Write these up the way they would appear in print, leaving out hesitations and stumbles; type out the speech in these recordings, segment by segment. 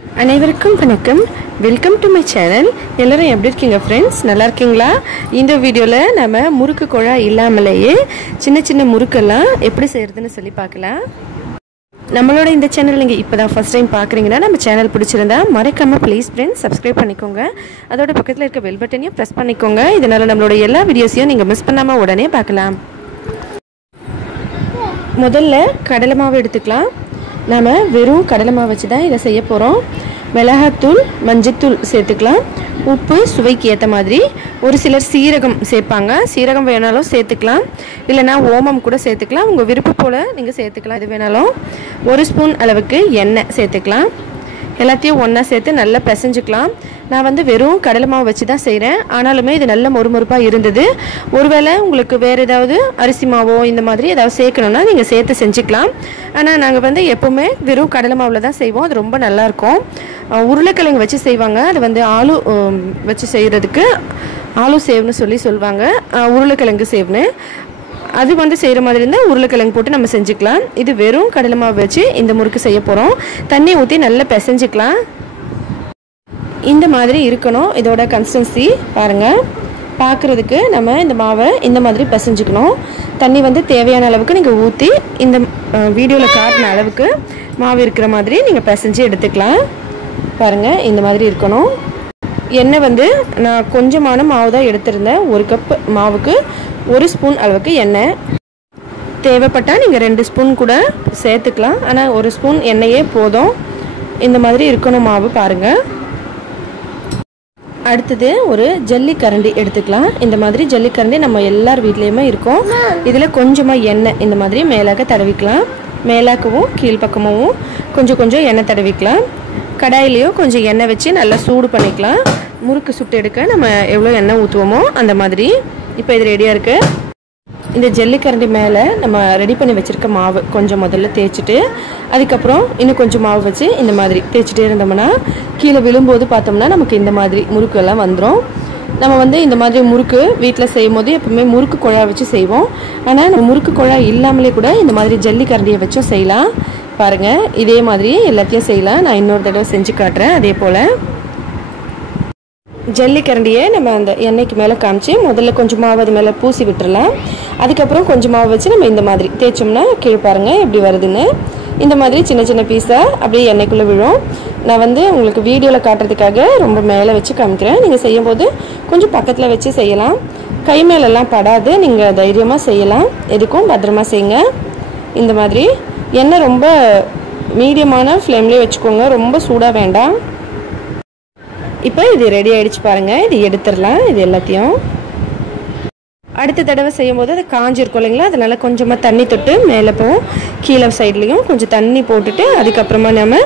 அனைவருக்கும் வணக்கம். Welcome to my channel. எல்லாரும் எப்படி இருக்கீங்க ஃப்ரெண்ட்ஸ்? நல்லா இருக்கீங்களா? இந்த வீடியோவில் நம்ம முறுக்கு குழாய் இல்லாமலேயே சின்ன சின்ன முறுக்கெல்லாம் எப்படி செய்கிறதுன்னு சொல்லி பார்க்கலாம். நம்மளோட இந்த சேனல் நீங்கள் இப்போ தான் ஃபஸ்ட் டைம் பார்க்குறீங்கன்னா நம்ம சேனல் பிடிச்சிருந்தா மறக்காமல் ப்ளீஸ் ஃப்ரெண்ட்ஸ் சப்ஸ்கிரைப் பண்ணிக்கோங்க. அதோட பக்கத்தில் இருக்க பெல் பட்டனையும் ப்ரெஸ் பண்ணிக்கோங்க. இதனால் நம்மளோட எல்லா வீடியோஸையும் நீங்கள் மிஸ் பண்ணாமல் உடனே பார்க்கலாம். முதல்ல கடலை மாவு எடுத்துக்கலாம். நாம் வெறும் கடலை மாவு வச்சு தான் இதை செய்ய போகிறோம். மிளகாத்தூள், மஞ்சத்தூள் சேர்த்துக்கலாம். உப்பு சுவைக்கு ஏற்ற மாதிரி. ஒரு சிலர் சீரகம் சேர்ப்பாங்க. சீரகம் வேணாலும் சேர்த்துக்கலாம், இல்லைனா ஓமம் கூட சேர்த்துக்கலாம். உங்கள் விருப்பம் போல் நீங்கள் சேர்த்துக்கலாம். இது வேணாலும். 1 ஸ்பூன் அளவுக்கு எண்ணெய் சேர்த்துக்கலாம். எல்லாத்தையும் ஒன்றா சேர்த்து நல்லா பிசைஞ்சுக்கலாம். நான் வெறும் கடலை மாவு வச்சு தான் செய்கிறேன். ஆனாலுமே இது நல்ல மொறுமொறுப்பாக இருந்தது. ஒருவேளை உங்களுக்கு வேறு ஏதாவது அரிசி மாவோ இந்த மாதிரி ஏதாவது சேர்க்கணுன்னா நீங்கள் சேர்த்து செஞ்சுக்கலாம். ஆனால் நாங்கள் எப்போவுமே வெறும் கடலை மாவில் தான் செய்வோம். அது ரொம்ப நல்லாயிருக்கும். உருளைக்கிழங்கு வச்சு செய்வாங்க. அது ஆலு வச்சு செய்கிறதுக்கு ஆலு சேவ்னு சொல்லுவாங்க. உருளைக்கிழங்கு சேவ்னு அது செய்கிற மாதிரி இருந்தால் உருளைக்கிழங்கு போட்டு நம்ம செஞ்சுக்கலாம். இது வெறும் கடலை மாவு வச்சு இந்த முறுக்கு செய்ய போகிறோம். தண்ணி ஊற்றி நல்லா பிசைஞ்சிக்கலாம். இந்த மாதிரி இருக்கணும் இதோட கன்சிஸ்டன்சி. பாருங்கள், பார்க்குறதுக்கு நம்ம இந்த மாவை இந்த மாதிரி பிசைஞ்சிக்கணும். தண்ணி தேவையான அளவுக்கு நீங்கள் ஊற்றி இந்த வீடியோவில் காட்டின அளவுக்கு மாவு இருக்கிற மாதிரி நீங்கள் பிசைஞ்சு எடுத்துக்கலாம். பாருங்கள், இந்த மாதிரி இருக்கணும். எண்ணெய் நான் கொஞ்சமான மாவு தான் எடுத்திருந்தேன். 1 கப் மாவுக்கு 1 ஸ்பூன் அளவுக்கு எண்ணெய். தேவைப்பட்டால் நீங்கள் 2 ஸ்பூன் கூட சேர்த்துக்கலாம். ஆனால் 1 ஸ்பூன் எண்ணெயே போதும். இந்த மாதிரி இருக்கணும் மாவு. பாருங்கள். அடுத்தது ஒரு ஜல்லிக்கரண்டி எடுத்துக்கலாம். இந்த மாதிரி ஜல்லிக்கரண்டி நம்ம எல்லார் வீட்லேயுமே இருக்கும். இதில் கொஞ்சமாக எண்ணெய் இந்த மாதிரி மேலாக்க தடவிக்கலாம். மேலாக்கவும் கீழ்ப்பக்கமும் கொஞ்சம் எண்ணெய் தடவிக்கலாம். கடாயிலையும் கொஞ்சம் எண்ணெய் வச்சு நல்லா சூடு பண்ணிக்கலாம். முறுக்கு சுட்டு எடுக்க நம்ம எவ்வளோ எண்ணெய் ஊற்றுவோமோ அந்த மாதிரி. இப்போ இது ரெடியாக இருக்குது. இந்த ஜல்லிக்கரண்டி மேலே நம்ம ரெடி பண்ணி வச்சுருக்க மாவு கொஞ்சம் முதல்ல தேய்ச்சிட்டு அதுக்கப்புறம் இன்னும் கொஞ்சம் மாவு வச்சு இந்த மாதிரி தேய்ச்சிட்டே இருந்தோம்னா கீழே விழும்போது பார்த்தோம்னா நமக்கு இந்த மாதிரி முறுக்கு எல்லாம் வந்துடும். நம்ம இந்த மாதிரி முறுக்கு வீட்டில் செய்யும் போது எப்பவுமே முறுக்கு குழாய் வச்சு செய்வோம். ஆனால் நம்ம முறுக்கு குழாய் இல்லாமலே கூட இந்த மாதிரி ஜல்லிக்கரண்டியை வச்சும் செய்யலாம். பாருங்கள், இதே மாதிரி எல்லாத்தையும் செய்யலாம். நான் இன்னொரு தடவை செஞ்சு காட்டுறேன். அதே போல் ஜல்லிக்கரண்டியை நம்ம அந்த எண்ணெய்க்கு மேலே காமிச்சு முதல்ல கொஞ்சம் மாவு அது மேலே பூசி விட்டுறலாம். அதுக்கப்புறம் கொஞ்சம் மாவு வச்சு நம்ம இந்த மாதிரி தேய்ச்சோம்னா கீழே பாருங்கள் எப்படி வருதுன்னு. இந்த மாதிரி சின்ன சின்ன பீஸாக அப்படியே எண்ணெய்க்குள்ளே விழும். நான் உங்களுக்கு வீடியோவில் காட்டுறதுக்காக ரொம்ப மேலே வச்சு காமிக்கிறேன். நீங்கள் செய்யும்போது கொஞ்சம் பக்கத்தில் வச்சு செய்யலாம். கை மேலெல்லாம் படாது. நீங்கள் தைரியமாக செய்யலாம். எதுக்கும் பத்திரமா செய்யுங்க. இந்த மாதிரி எண்ணெய் ரொம்ப மீடியமான ஃப்ளேம்லேயே வச்சுக்கோங்க. ரொம்ப சூடாக வேண்டாம். இப்போ இது ரெடி ஆகிடுச்சு. பாருங்கள், இது எடுத்துடலாம். இது எல்லாத்தையும் அடுத்த தடவை செய்யும்போது அது காஞ்சிருக்கும் இல்லைங்களா, அதனால் கொஞ்சமாக தண்ணி தொட்டு மேலே போகும். கீழே சைட்லேயும் கொஞ்சம் தண்ணி போட்டுட்டு அதுக்கப்புறமா நம்ம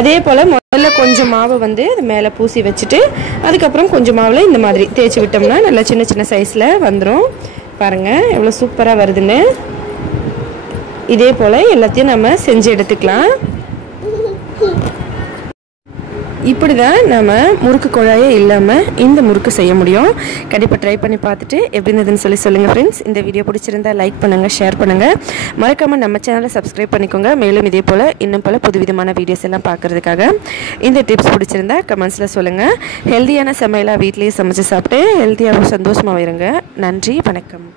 அதே போல் முதல்ல கொஞ்சம் மாவு அது மேலே பூசி வச்சுட்டு அதுக்கப்புறம் கொஞ்சம் மாவில் இந்த மாதிரி தேய்ச்சி விட்டோம்னா நல்லா சின்ன சின்ன சைஸில் வந்துடும். பாருங்கள் எவ்வளோ சூப்பராக வருதுன்னு. இதே போல் எல்லாத்தையும் நம்ம செஞ்சு எடுத்துக்கலாம். இப்படி தான் நம்ம முறுக்கு குழாயே இல்லாமல் இந்த முறுக்கு செய்ய முடியும். கண்டிப்பாக ட்ரை பண்ணி பார்த்துட்டு எப்படி இருந்ததுன்னு சொல்லுங்கள் ஃப்ரெண்ட்ஸ். இந்த வீடியோ பிடிச்சிருந்தா லைக் பண்ணுங்கள், ஷேர் பண்ணுங்கள். மறக்காமல் நம்ம சேனலை சப்ஸ்கிரைப் பண்ணிக்கோங்க. மேலும் இதே போல் இன்னும் பல புதுவிதமான வீடியோஸ் எல்லாம் பார்க்குறதுக்காக இந்த டிப்ஸ் பிடிச்சிருந்தா கமெண்ட்ஸில் சொல்லுங்கள். ஹெல்த்தியான சமையலாக வீட்லேயே சமைச்சு சாப்பிட்டு ஹெல்த்தியாகவும் சந்தோஷமாக இருங்க. நன்றி, வணக்கம்.